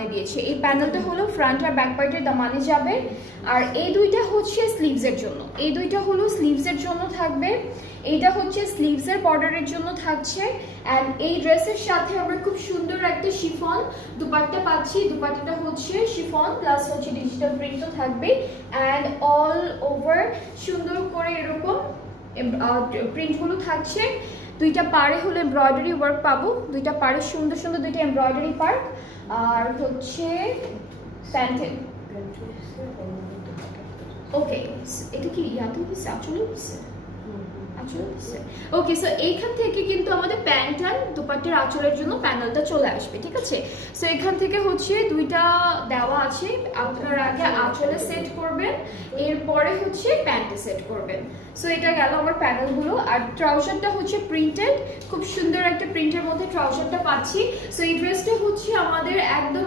দামানে দিয়েছে। এই প্যানেলটা হলো ফ্রন্ট আর ব্যাক পার্টের দামানে যাবে। আর এই দুইটা হচ্ছে স্লিভসের জন্য, এই দুইটা হলো স্লিভসের জন্য থাকবে। এইটা হচ্ছে স্লিভসের বর্ডারের জন্য থাকছে। অ্যান্ড এই ড্রেসের সাথে আমরা খুব সুন্দর একটা শিফন দুপাট্টা পাচ্ছি। দুপাট্টাটা হচ্ছে শিফন প্লাস হচ্ছে ডিজিটাল প্রিন্টও থাকবে। অ্যান্ড অল ওভার সুন্দর করে এরকম প্রিন্টগুলো থাকছে। দুইটা পাড়ে হলো এমব্রয়ডারি ওয়ার্ক পাবো, দুইটা পাড়ে সুন্দর সুন্দর দুইটা এমব্রয়ডারি পার্ট। আর হচ্ছে প্যান্টেন। ওকে, এটা কি ইয়াতে হচ্ছে আসলে হচ্ছে ওকে। সো এইখান থেকে কিন্তু আমাদের প্যান্ট আর দুপাট্টার আঁচলের জন্য প্যানেলটা চলে আসবে, ঠিক আছে। সো এখান থেকে হচ্ছে দুইটা দেওয়া আছে, আপনার আগে আঁচলে সেট করবেন, এরপরে হচ্ছে প্যান্টে সেট করবেন। সো এটা গেল আমার প্যানেলগুলো। আর ট্রাউজারটা হচ্ছে প্রিন্টেড, খুব সুন্দর একটা প্রিন্টের মধ্যে ট্রাউজারটা পাচ্ছি। সো এই ড্রেসটা হচ্ছে আমাদের একদম